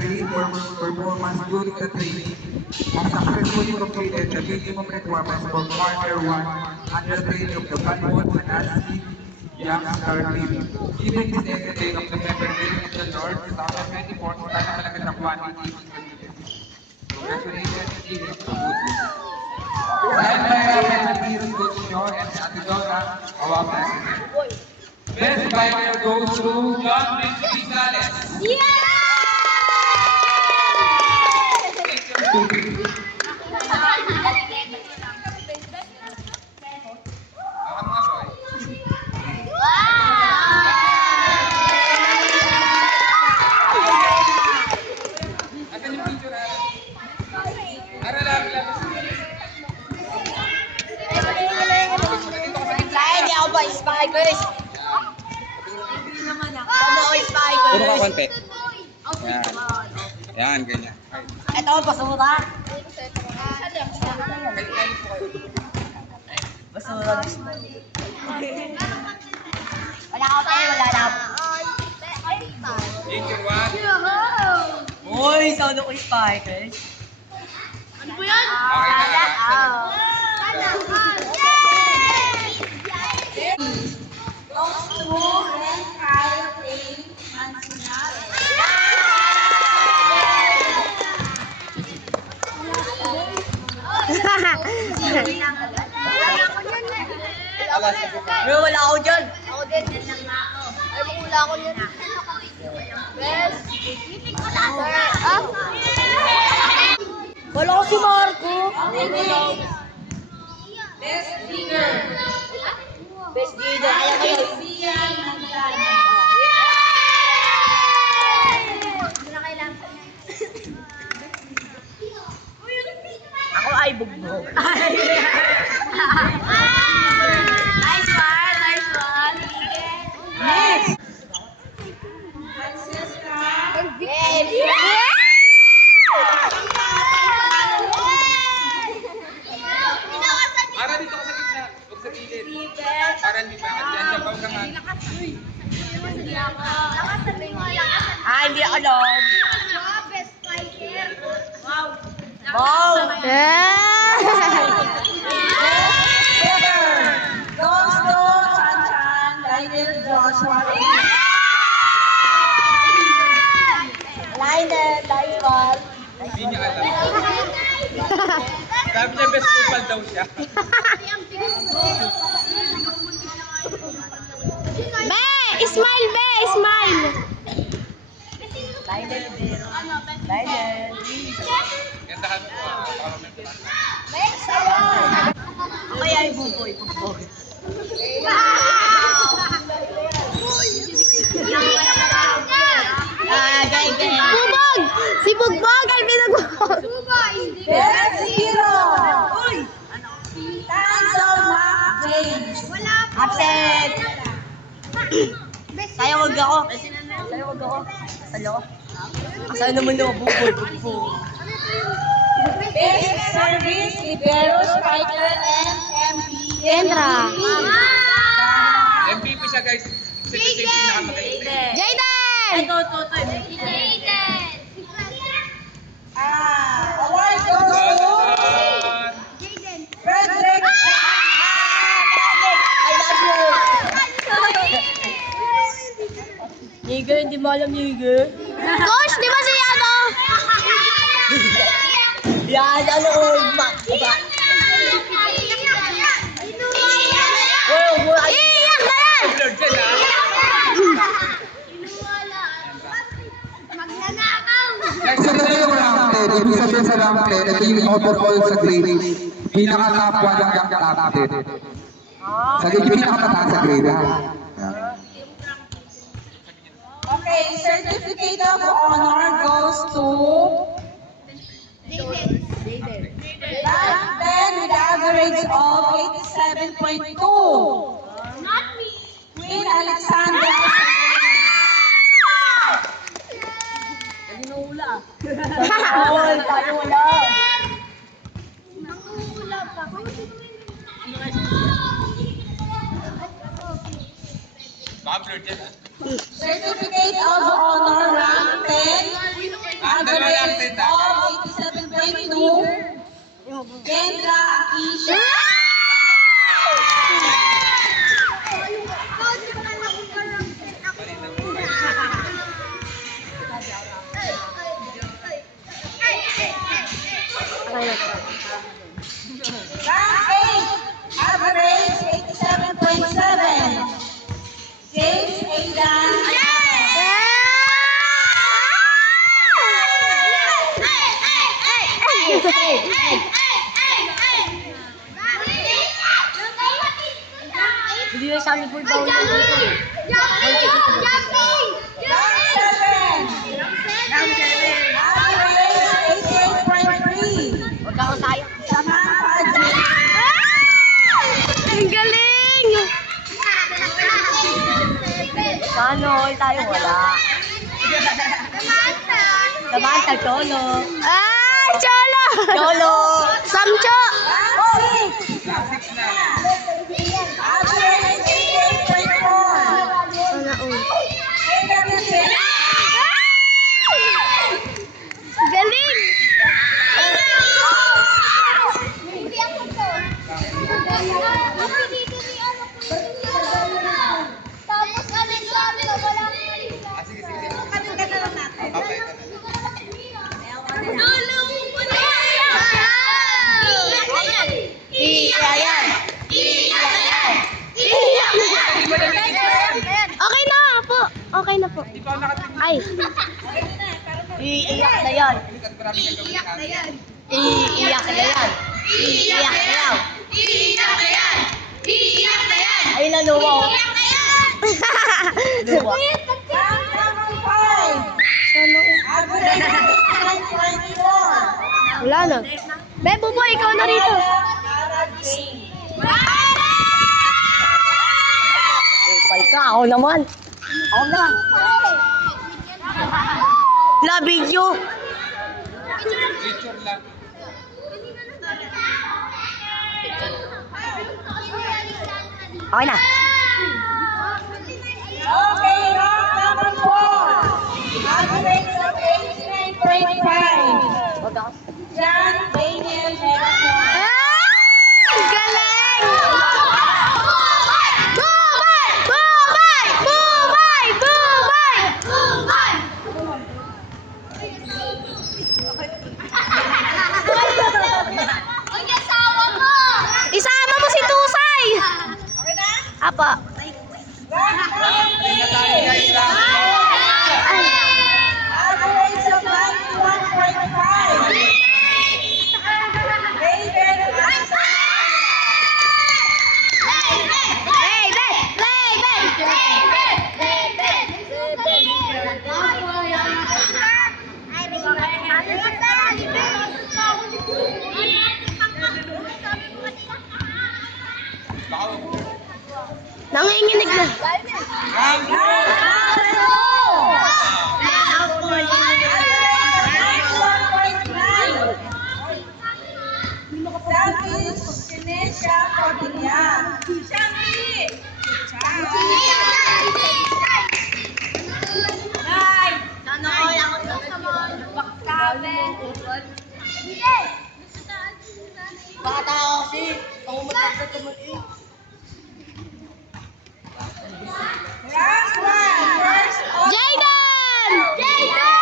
category performance during the training has successfully completed the minimum requirements for quarter 1 under the training of the Bollywood Fantastic Young Star Team. Given this second day of November 8 of the Lord 2024, sana talaga sa quantity. Congratulations, team of the Boots. Dahil mahirapan sa team coach nyo and sa Ate Dora, our president. Best biker goes to John Rich Gonzalez. Yeah! Spikers! Puro ka konti. Yan. Yan, ganyan. Ito, basura. Basura. Wala ka tayo, wala na. Picture one. Uy, sound ko Spikers. Ano po yan? Bro, wala ako dyan. Ako din, yan lang na ako. Ay, wala ako yun. Best. Wala ko si Marco. Best leader. Best leader. Ako ay bugbog. Nice one, nice one. Next. Para dito ka sa gitna. Huwag sa gilid. Para hindi pa. Yan, jabaw ka nga. Ah, hindi ako alam. Best fighter. Wow. Wow! Goes to Chan, Lionel Joshua. Lionel, Lionel. Hindi niya alam. Sabi niya best kupal daw siya. Be! Smile, Be! Smile! Lionel din. Lionel. Gandahan mo. Ako ay buboy. Buboy. Bubog! Si Bugbog ay pinagbog! Best hero. Tanso Mac James. Absent! Kaya wag ako. Kaya wag ako. Kasal ako. Kasal naman ako. Buboy. Buboy. Best service, libero, striker, and MP. Kendra! MVP siya guys. Kasi kasi pinakamagaling. Jaden! Ito. Jaden! Award goes to Frederick. I love you. Nigga, hindi mo alam nigga. Coach, di ba si ano? Yan, ano old man. Diba? Oh, mura. Iiyak na yan! Lord dyan ha. Next sa yung round 10, ibig sabihin sa round 10, ito yung overall sa grade. Pinaka-top 1 hanggang top 10. Sa grade, pinaka-mataas sa grade, ha? Okay, certificate of honor goes to rank 10 with average of 87.2. Not me! Queen Alexandra. Bawal, tayo wala. Nangungula pa. Baka Lord dyan ha. Certificate of honor rank 10 Kendra Akisha. Rank 8, average 87.7. James Aidan. Hindi na sa amin po ikaw. Rank 7, average 88.3. Huwag ako sayang. Samantha J. Ang galing! Paano? All tayo wala. Samantha, Cholo. Ah! Cholo! Cholo! Samcho! Rank 6, average 88.4. KWC. Galing! Tapos Alexander, wala na Ah, sige, sige. Okay, Okay na po. Okay na po. Hindi pa ako nakatingin. Ay. Iiyak na yan. At marami kang gawin natin. Iiyak na yan. Iiyak na yan. Ay, naluwa. Luwa. Rank number 5, average 89.4. Wala na. Be, Buboy, ikaw na rito. Upay ka, ako naman. Ako na. Labig nyo. Picture lang. Okay na. Okay, rank number 4, average of 89.5. Huwag ako. John Daniel Erickson. Ang galing! Bumay! Bumay! Bumay! Bumay! Ang asawa ko! Isama mo si Tusay! Okay na? Apa. Rank Ayun na tayo guys. average of 91.5. Raven Anson. Nanginginig na. Rank That is Sinesha Padilla. Bata kasi. Ako magkakasat naman eh. Last one, first. Jayden! Jayden!